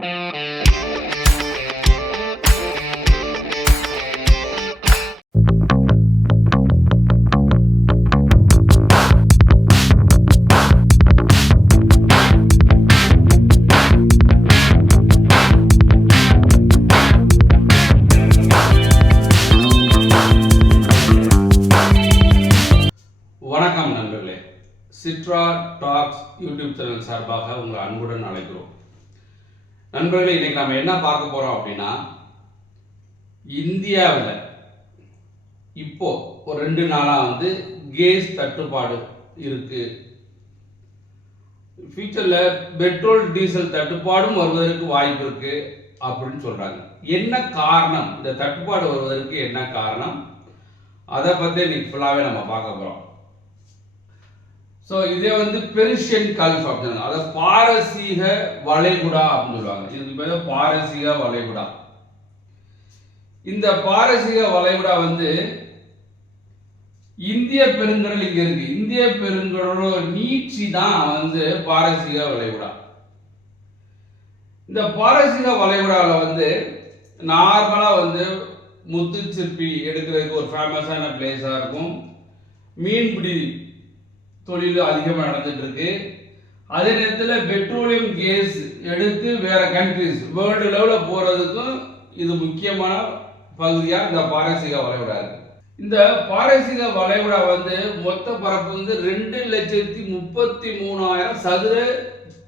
வணக்கம் நண்பர்களே, சிட்ரா tax YouTube channel சார்பாக உங்களை அன்புடன் அழைக்கிறோம். நண்பர்களே, இன்னைக்கு நம்ம என்ன பார்க்க போறோம் அப்படின்னா, இந்தியாவில் இப்போ ஒரு 2 நாளாக கேஸ் தட்டுப்பாடு இருக்கு. ஃபியூச்சரில் பெட்ரோல் டீசல் தட்டுப்பாடும் வருவதற்கு வாய்ப்பு இருக்கு அப்படின்னு சொல்றாங்க. என்ன காரணம், இந்த தட்டுப்பாடு வருவதற்கு என்ன காரணம், அதை பற்றி இன்னைக்கு ஃபுல்லாகவே நம்ம பார்க்க போகிறோம். ஸோ இதே பெர்ஷியன் கல்ஃப் அப்படின்னு, அதை பாரசீக வளைகுடா அப்படின்னு சொல்லுவாங்க. இதுக்கு பேர் பாரசீக வளைகுடா. இந்த பாரசீக வளைகுடா இந்திய பெருங்கடல் இங்க இருக்கு. இந்திய பெருங்கடலோட நீட்சி தான் பாரசீக வளைகுடா. இந்த பாரசீக வளைகுடாவில் நார்மலா முத்து சிற்பி எடுக்கிறதுக்கு ஒரு ஃபேமஸான பிளேஸா இருக்கும். மீன்பிடி தொழில் அதிகமாக நடந்துட்டு இருக்கு. அதே நேரத்தில் பெட்ரோலியம் கேஸ் எடுத்து வேற கண்ட்ரிஸ் வேர்ல்டு லெவலில் போறதுக்கும் இது முக்கியமான பகுதியாக இந்த பாரசீக வளைகுடா இருக்கு. இந்த பாரசீக வளைகுடா மொத்த பரப்பு 2,33,000 சதுர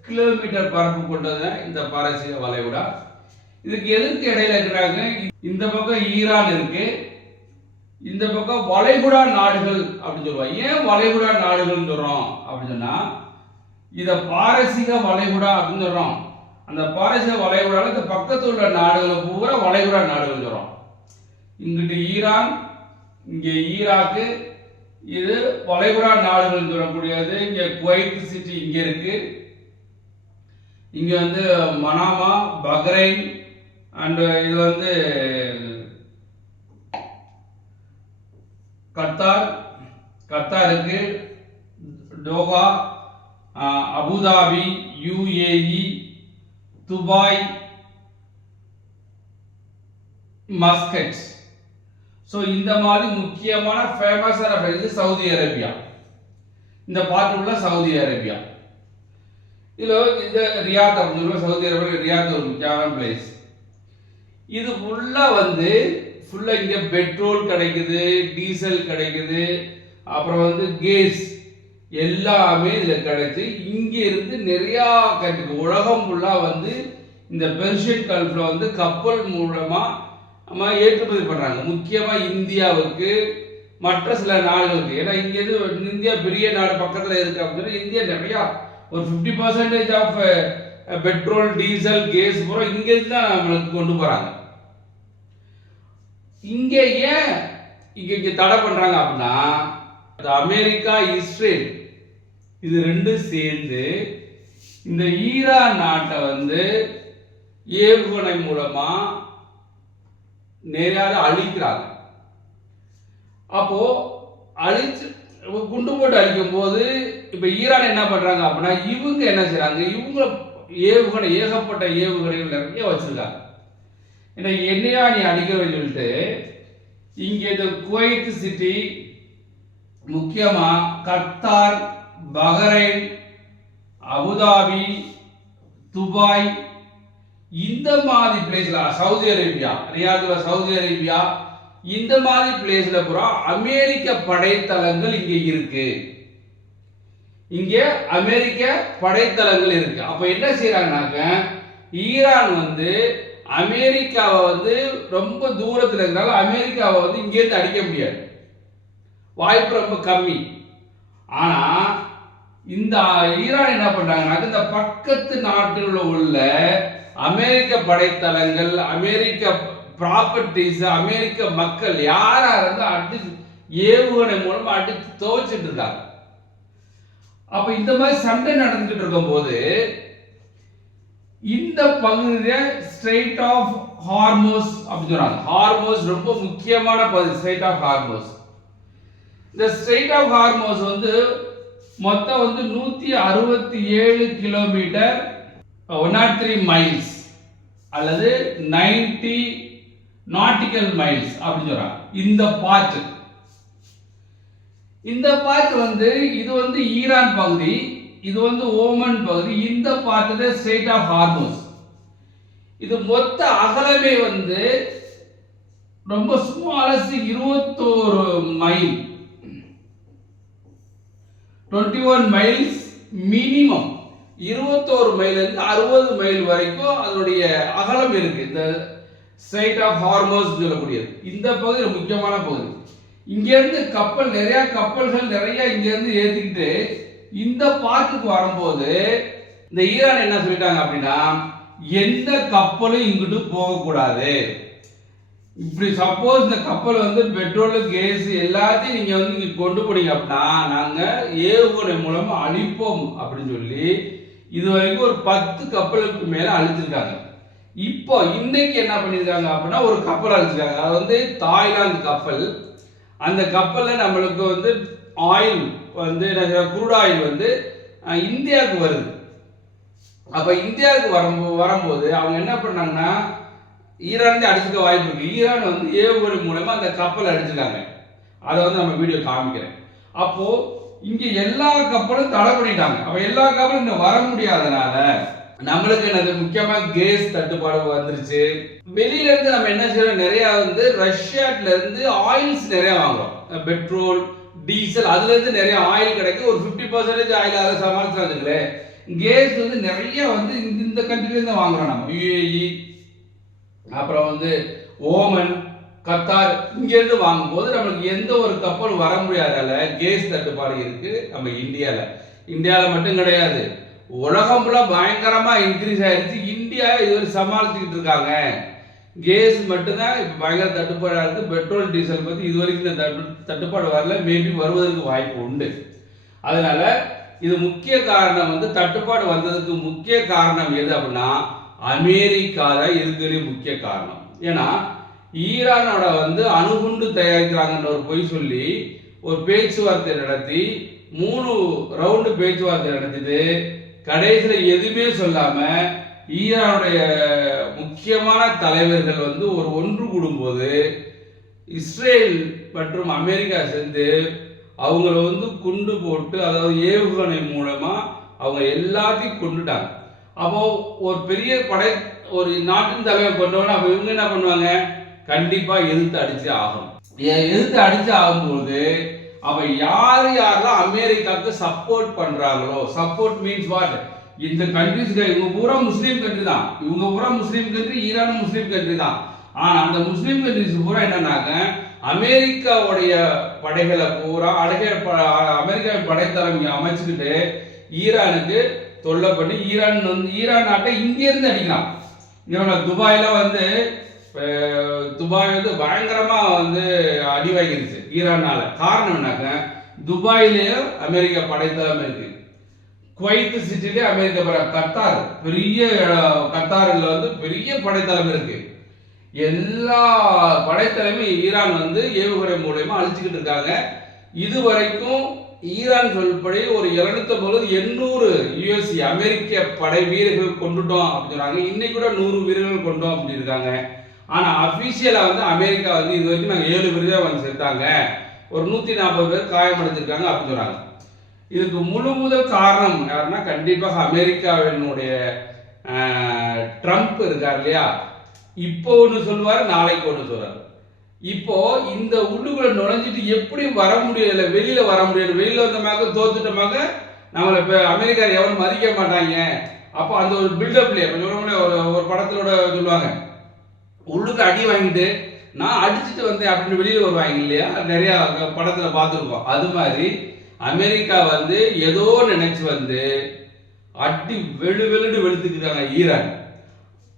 கிலோமீட்டர் பரப்பு கொண்டது இந்த பாரசீக வளைகுடா. இதுக்கு எதுக்கு இடையில இருக்கிறாங்க, இந்த பக்கம் ஈரான் இருக்கு, இந்த பக்கம் வளைகுடா நாடுகள் அப்படின்னு சொல்லுவாங்க. ஏன் வளைகுடா நாடுகள் சொல்றோம் அப்படின்னு சொன்னா, இத பாரசீக வளைகுடா அப்படின்னு சொல்றோம். அந்த பாரசீக வளைகுடால இந்த பக்கத்தில் உள்ள நாடுகள் பூரா வளைகுடா நாடுகள் சொல்றோம். இங்கிட்டு ஈரான், இங்க ஈராக்கு, இது வளைகுடா நாடுகள் சொல்லக்கூடியது. இங்க குவைத் சிட்டி இங்க இருக்கு. இங்க மனாமா, பஹ்ரைன் அண்ட் இது கத்தார் இருக்கு, Doha, Abu Dhabi, UAE, Dubai, Muscat. So இந்த மாதிரி முக்கியமான ஃபேமஸான பிளேஸ் சவுதி அரேபியா. இந்த பார்ட்டுக்குள்ள சவுதி அரேபியா. இது ரியாத் அப்படின்னு சவுதி அரேபியா. ரியாத் ஒரு முக்கியமான பிளேஸ். இது ஃபுல்லா இங்க பெட்ரோல் கிடைக்குது, டீசல் கிடைக்குது, அப்புறம் கேஸ் எல்லாமே இதுல கிடைச்சு இங்க இருந்து நிறைய கட்டுக்கு உலகம் ஃபுல்லா இந்த பெர்ஷியன் கல்ஃப்ல கப்பல் மூலமா ஏற்றுமதி பண்றாங்க. முக்கியமா இந்தியாவுக்கு, மற்ற சில நாடுகளுக்கு. ஏன்னா இங்க இந்தியா பெரிய நாடு பக்கத்துல இருக்கு அப்படின்னு இந்தியா நிறைய ஒரு 50% ஆஃப் பெட்ரோல், டீசல், கேஸ் பூரா இங்க இருந்து தான் நம்மளுக்கு கொண்டு போறாங்க. இங்க ஏன் இங்க தடை பண்றாங்க அப்படின்னா, அமெரிக்கா, இஸ்ரேல் இது ரெண்டும் சேர்ந்து இந்த ஈரான் நாட்டை ஏவுகணை மூலமா நிறைய அழிக்கிறாங்க. அப்போ அழிச்சு குண்டு போட்டு அழிக்கும் போது இப்ப ஈரான் என்ன பண்றாங்க அப்படின்னா, இவங்க என்ன செய்யறாங்க, இவங்க ஏவுகணை, ஏகப்பட்ட ஏவுகணைகள் நிறைய வச்சிருக்காங்க. என்னையா நீ அடிக்கிறன்னு சொல்லிட்டு இங்க இந்த குவைத் சிட்டி, முக்கியமா கத்தார், பஹ்ரைன், அபுதாபி, துபாய், இந்த மாதிரி பிளேஸ்ல, சவுதி அரேபியா, ரியாதுல சவுதி அரேபியா, இந்த மாதிரி பிளேஸ்ல பூரா அமெரிக்க படைத்தளங்கள் இங்க இருக்கு. இங்க அமெரிக்க படைத்தளங்கள் இருக்கு. அப்ப என்ன செய்யறாங்கன்னாக்க, ஈரான் அமெரிக்காவை ரொம்ப தூரத்தில் இருக்கிறனால அமெரிக்காவை இங்க இருந்து அடிக்க முடியாது, வாய்ப்பு ரொம்ப கம்மி. ஆனா இந்த ஈரான் என்ன பண்றாங்கன்னா, இந்த பக்கத்து நாட்டில் உள்ள அமெரிக்க படைத்தளங்கள், அமெரிக்க ப்ராப்பர்ட்டிஸ், அமெரிக்க மக்கள் யாரா இருந்தா அடிச்சு ஏவுகணை மூலமா அடிச்சு துவைச்சிட்டு இருக்காங்க. அப்ப இந்த மாதிரி சண்டை நடந்துட்டு இருக்கும் போது இந்த பகுதியை ஸ்ட்ரெயிட் ஆஃப் ஹார்மோஸ் அப்படின்னு சொல்றாங்க. ஹார்மோஸ் ரொம்ப முக்கியமான பகுதி, ஸ்ட்ரெயிட் ஆஃப் ஹார்மோஸ். இந்த ஸ்ட்ரெயிட் ஆஃப் ஹார்மோஸ் மொத்தம் 167 கிலோமீட்டர், 103 மைல்ஸ். அல்லது 90 நாட்டிக்கல் மைல்ஸ் அப்படின்னு சொல்றாங்க. இந்த பார்ட் வந்து இது வந்து ஈரான் பகுதி, இது வந்து ஓமன் பகுதி, இந்த பார்ட் தான் ஸ்ட்ரெய்ட் ஆஃப் ஹார்மோஸ். இது மொத்த அகலமே வந்து ரொம்ப smallest 21 mile, 21 miles minimum. 21 mile இருந்து 60 மைல் வரைக்கும் அதனுடைய அகலம் இருக்கு. இந்த ஸ்ட்ரெய்ட் ஆஃப் ஹார்மோஸ் சொல்லக்கூடியது இந்த பகுதி முக்கியமான பகுதி. இங்க இருந்து நிறைய கப்பல்கள் இங்க இருந்து ஏத்திக்கிட்டு இந்த பார்ட்டுக்கு வரும்போது இந்த ஈரான் என்ன சொல்லிட்டாங்க அப்படின்னா, எந்த கப்பலும் இங்கிட்டு போகக்கூடாது. இப்படி சப்போஸ் இந்த கப்பல் வந்து பெட்ரோல் கேஸ் எல்லாத்தையும் நீங்க வந்து இங்க கொண்டு போனீங்க அப்படின்னா நாங்க ஏவுகணை மூலமா அழிப்போம் அப்படின்னு சொல்லி இது வரைக்கும் ஒரு 10 கப்பலுக்கு மேல அழிச்சிருக்காங்க. இப்போ இன்னைக்கு என்ன பண்ணிருக்காங்க அப்படின்னா ஒரு கப்பல் அழிச்சிருக்காங்க. அது வந்து தாய்லாந்து கப்பல். அந்த கப்பல்ல நம்மளுக்கு வந்து ஆயில் வந்து குரூட் ஆயில் வந்து இந்தியாவுக்கு வருது. அப்ப இந்தியாவுக்கு வரும்போது அவங்க என்ன பண்ணாங்கன்னா ஈரான் அடிச்சுக்க வாய்ப்பு இருக்கு. ஈரான் வந்து ஏவுகணை மூலமா அந்த கப்பல் அடிச்சிருக்காங்க. அதை வந்து நம்ம வீடியோ காமிக்கிறேன். அப்போ இங்க எல்லா கப்பலும் தடை பண்ணிட்டாங்க. அப்ப எல்லா கப்பலும் இங்க வர முடியாதனால நம்மளுக்கு என்னது முக்கியமா கேஸ் தட்டுப்பாடு வந்துருச்சு. வெளியில இருந்து நம்ம என்ன செய்யறோம், நிறைய வந்து ரஷ்யால இருந்து ஆயில்ஸ் நிறைய வாங்குறோம். பெட்ரோல் டீசல் அதுல இருந்து நிறைய ஆயில் கிடைக்கும். ஒரு 50% ஆயில் அதை சமாளிச்சாங்களே. கேஸ் வந்து நிறைய வந்து இந்த கண்ட்ரில இருந்து வாங்குறோம் நம்ம. யுஏஇ, அப்புறம் வந்து ஓமன், கத்தார், இங்க இருந்து வாங்கும்போது நம்மளுக்கு எந்த ஒரு கப்பல் வர முடியாதால கேஸ் தட்டுப்பாடு இருக்கு நம்ம இந்தியால மட்டும் கிடையாது, உலகம் ஃபுல்லா பயங்கரமா இன்க்ரீஸ் ஆயிருச்சு. இந்தியா இதுவரை சமாளிச்சுக்கிட்டு இருக்காங்க. கேஸ் மட்டும்தான் இப்ப பயங்கர தட்டுப்பாடா இருக்கு. பெட்ரோல் டீசல் பத்தி இது வரைக்கும் இந்த தட்டுப்பாடு வரல. மேபி வருவதற்கு வாய்ப்பு உண்டு. அதனால இது முக்கிய காரணம் வந்து தட்டுப்பாடு வந்ததுக்கு முக்கிய காரணம் எது அப்படின்னா அமெரிக்கா தான் இருக்கிற முக்கிய காரணம். ஏன்னா ஈரானோட வந்து அணுகுண்டு தயாரிக்கிறாங்கன்ற ஒரு பொய் சொல்லி ஒரு பேச்சுவார்த்தை நடத்தி 3 ரவுண்டு பேச்சுவார்த்தை நடத்திட்டு கடைசியில எதுவுமே சொல்லாம ஈரானுடைய முக்கியமான தலைவர்கள் வந்து ஒன்று கூடும்போது இஸ்ரேல் மற்றும் அமெரிக்கா சேர்ந்து அவங்கள வந்து குண்டு போட்டு, அதாவது ஏவுகணை மூலமா அவங்க எல்லாத்தையும் கொண்டுட்டாங்க. அப்போ ஒரு பெரிய ஒரு நாட்டின் தலைவர் கொண்டவன அப்ப இவங்க என்ன பண்ணுவாங்க, கண்டிப்பா எதிர்த்து அடிச்சு ஆகும். எதிர்த்து அடிச்சு ஆகும்போது அப்ப யாரெல்லாம் அமெரிக்காவுக்கு சப்போர்ட் பண்றாங்களோ, சப்போர்ட் மீன்ஸ் வாட், இந்த கண்ட்ரிஸ் இவங்க பூரா முஸ்லீம் கண்ட்ரி தான். இவங்க பூரா முஸ்லீம் கண்ட்ரி, ஈரானும் முஸ்லீம் கண்ட்ரி தான். ஆனா அந்த முஸ்லீம் கண்ட்ரிஸ் பூரா என்னன்னாக்க அமெரிக்காவுடைய படைகளை பூரா அமெரிக்காவின் படைத்தளம் அமைச்சுக்கிட்டு ஈரானுக்கு தொல்லை பண்ணி ஈரான் நாட்டை இங்கிருந்து அடிக்கலாம். துபாயில வந்து துபாய் வந்து பயங்கரமா வந்து அடி வாங்கிருச்சு ஈரானால. காரணம் என்னக்க துபாயிலேயே அமெரிக்கா படைத்தளம் இருக்கு, குவைத் சிட்டிலே அமெரிக்கா, கத்தாரில் வந்து பெரிய படைத்தளம் இருக்கு. எல்லா படைத்தளமும் ஈரான் வந்து ஏவுகணை மூலமா அழிச்சுக்கிட்டு இருக்காங்க. இதுவரைக்கும் ஈரான் சொல்படி ஒரு 750-800 யுஎஸ் அமெரிக்க படை வீரர்கள் கொண்டுட்டோம் அப்படின்னு சொன்னாங்க. இன்னைக்கு கூட 100 வீரர்கள் கொண்டோம் அப்படின்னு இருக்காங்க. ஆனா அபிஷியலா வந்து அமெரிக்கா வந்து இது வரைக்கும் நாங்கள் 7 பேர் தான் வந்து சேர்த்தாங்க, ஒரு 140 பேர் காயமடைஞ்சிருக்காங்க அப்படின்னு சொன்னாங்க. இதுக்கு முதல் காரணம் யாருன்னா கண்டிப்பாக அமெரிக்காவினுடைய ட்ரம்ப் இருக்கார் இல்லையா. இப்போ ஒன்று சொல்லுவார், நாளைக்கு ஒன்று சொல்றாரு. இப்போ இந்த உள்ளுக்குள்ள நுழைஞ்சிட்டு எப்படி வர முடியல, வெளியில வர முடியல. வெளியில வந்தமாக தோத்துட்டமாக நம்மளை இப்போ அமெரிக்கா எவரும் மதிக்க மாட்டாங்க. அப்போ அந்த ஒரு பில்டப்லேயே ஒரு படத்திலோட சொல்லுவாங்க, உள்ளுக்கு அடி வாங்கிட்டு நான் அடிச்சுட்டு வந்தேன் அப்படின்னு வெளியில வருவாங்க இல்லையா, நிறைய படத்துல பார்த்துருக்கோம். அது மாதிரி அமெரிக்கா வந்து ஏதோ நினைச்சு வந்து அடி வெளுத்துக்கிறாங்க ஈரான்.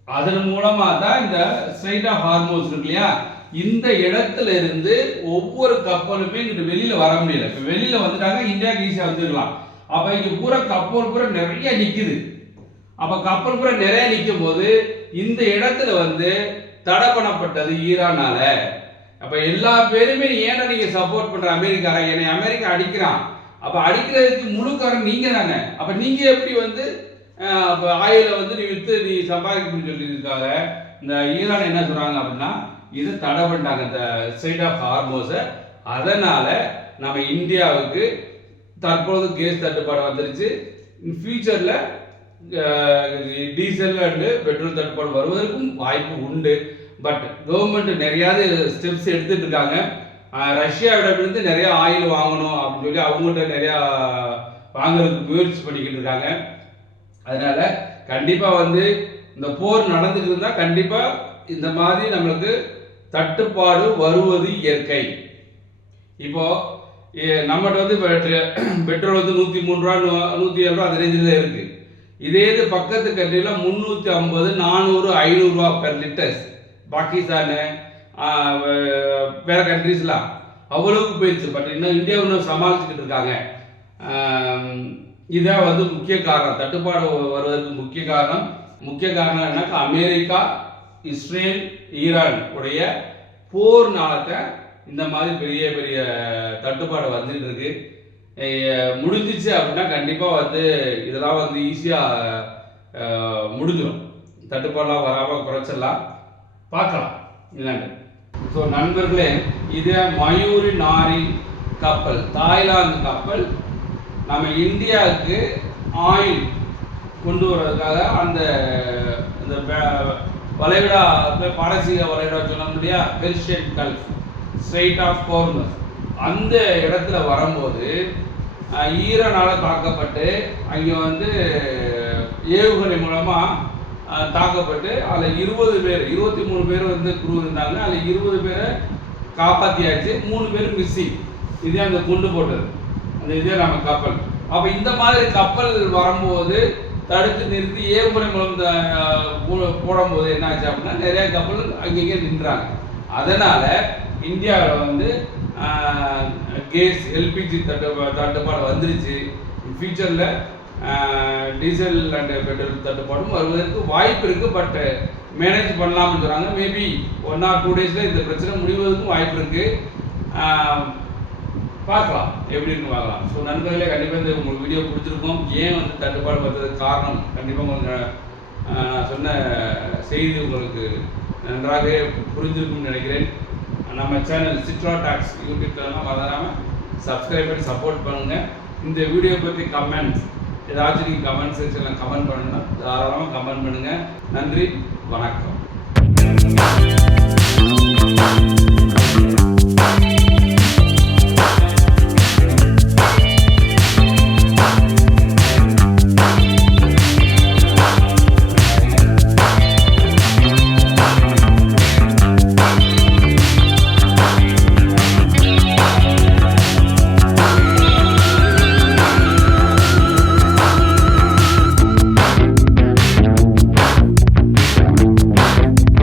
அதன் மூலமா தான் இந்த ஸ்ட்ரெய்ட் ஆஃப் ஹார்மோஸ் இருக்கு இல்லையா, இந்த இடத்துல இருந்து ஒவ்வொரு கப்பலுமே இங்கிட்டு வெளியில வர முடியல. இப்ப வெளியில வந்துட்டாங்க, இந்தியாவுக்கு ஈஸியா வந்துருக்கலாம். அப்ப இங்க பூரா கப்பல் பூரா நிறைய நிக்குது. அப்ப கப்பல் பூரா நிறைய நிற்கும் போது இந்த இடத்துல வந்து தடை பண்ணப்பட்டது ஈரானால. அப்ப எல்லா பேருமே ஏன்னா நீங்க சப்போர்ட் பண்ற அமெரிக்காரன், என்னை அமெரிக்கா அடிக்கிறான், அப்ப அடிக்கிறதுக்கு முழு காரணம் நீங்க தானே. அப்ப நீங்க எப்படி வந்து ஆயிலை வந்து நீ விற்று நீ சம்பாதிக்கணும்னு சொல்லியிருக்காங்க. இந்த ஈரான் என்ன சொல்கிறாங்க அப்படின்னா இதை தடை பண்ணிட்டாங்க இந்த ஸ்ட்ரெய்ட் ஆஃப் ஹார்மோஸை. அதனால் நம்ம இந்தியாவுக்கு தற்போது கேஸ் தட்டுப்பாடு வந்துருச்சு. ஃபியூச்சரில் டீசல் அண்டு பெட்ரோல் தட்டுப்பாடு வருவதற்கும் வாய்ப்பு உண்டு. பட் கவர்மெண்ட் நிறையாவது ஸ்டெப்ஸ் எடுத்துகிட்டு இருக்காங்க. ரஷ்யாவிடமிருந்து நிறையா ஆயில் வாங்கணும் அப்படின்னு சொல்லி அவங்கள்ட்ட நிறையா வாங்குறதுக்கு முயற்சி பண்ணிக்கிட்டு இருக்காங்க. அதனால கண்டிப்பாக வந்து இந்த போர் நடந்துக்கிட்டு இருந்தால் கண்டிப்பாக இந்த மாதிரி நம்மளுக்கு தட்டுப்பாடு வருவது இயற்கை. இப்போ நம்மகிட்ட வந்து பெட்ரோல் வந்து 103 ரூபா 107 ரூபா அந்த ரேஞ்சில் தான் இருக்குது. இதே இது பக்கத்து கண்ட்ரியில் 350 400 500 ரூபா பெர் லிட்டர்ஸ். பாகிஸ்தானு வேற கண்ட்ரிஸ்லாம் அவ்வளவுக்கு போயிடுச்சு. பட் இன்னும் இந்தியா இன்னும் சமாளிச்சுக்கிட்டு இருக்காங்க. இதான் வந்து முக்கிய காரணம், தட்டுப்பாடு வருவதற்கு முக்கிய காரணம் என்னக்கா அமெரிக்கா இஸ்ரேல் ஈரான் உடைய போர்னால இந்த மாதிரி பெரிய பெரிய தட்டுப்பாடு வந்துட்டு இருக்கு. முடிஞ்சிச்சு அப்படின்னா கண்டிப்பாக வந்து இதெல்லாம் வந்து ஈஸியாக முடிஞ்சிடும். தட்டுப்பாடெலாம் வராமல் குறைச்சிடலாம், பார்க்கலாம் இதாண்டு. ஸோ நண்பர்களே, இதே மயூரி நாரி கப்பல், தாய்லாந்து கப்பல் நம்ம இந்தியாவுக்கு ஆயில் கொண்டு வர்றதுக்காக அந்த வளைகுடா பாரசீக வளைகுடா சொன்னோம் இல்லையா, Persian Gulf, strait of Hormuz, அந்த இடத்துல வரும்போது ஈரானால் தாக்கப்பட்டு அங்கே வந்து ஏவுகணை மூலமாக தாக்கப்பட்டு அதில் 23 பேர் வந்து குரூ இருந்தாங்க. அதில் 20 பேரை காப்பாற்றியாச்சு, 3 பேர் மிஸ்ஸிங். இதே அந்த குண்டு போட்டது அந்த இதே நம்ம கப்பல். அப்போ இந்த மாதிரி கப்பல் வரும்போது தடுத்து நிறுத்தி ஏவுகணை மூலம் போடும்போது என்ன ஆச்சு அப்படின்னா நிறைய கப்பல் அங்கங்கே நின்றாங்க. அதனால் இந்தியாவில் வந்து கேஸ் எல்பிஜி தட்டுப்பாடு வந்துருச்சு. ஃபியூச்சரில் டீசல் அண்ட் பெட்ரோல் தட்டுப்பாடும் வருவதற்கு வாய்ப்பு இருக்குது. பட் மேனேஜ் பண்ணலாம்னு சொல்கிறாங்க. மேபி 1 or 2 days இந்த பிரச்சனை முடிவதற்கும் வாய்ப்பு இருக்குது. பார்க்கலாம் எப்படி இருக்குன்னு பார்க்கலாம். ஸோ நண்பர்களே, கண்டிப்பாக இந்த உங்களுக்கு வீடியோ பிடிச்சிருக்கோம். ஏன் வந்து தட்டுப்பாடு வந்ததுக்கு காரணம் கண்டிப்பாக உங்களுக்கு நான் சொன்ன செய்தி உங்களுக்கு நன்றாகவே புரிஞ்சிருக்கும்னு நினைக்கிறேன். நம்ம சேனல் சிட்ரா டாக்ஸ் யூடியூப் சேனல் மறந்துடாமல் சப்ஸ்கிரைப் பண்ணி சப்போர்ட் பண்ணுங்கள். இந்த வீடியோ பற்றி கமெண்ட்ஸ் ஏதாச்சும் நீங்கள் கமெண்ட் செக்ஷனில் கமெண்ட் பண்ணுன்னா தாராளமாக கமெண்ட் பண்ணுங்கள். நன்றி, வணக்கம்.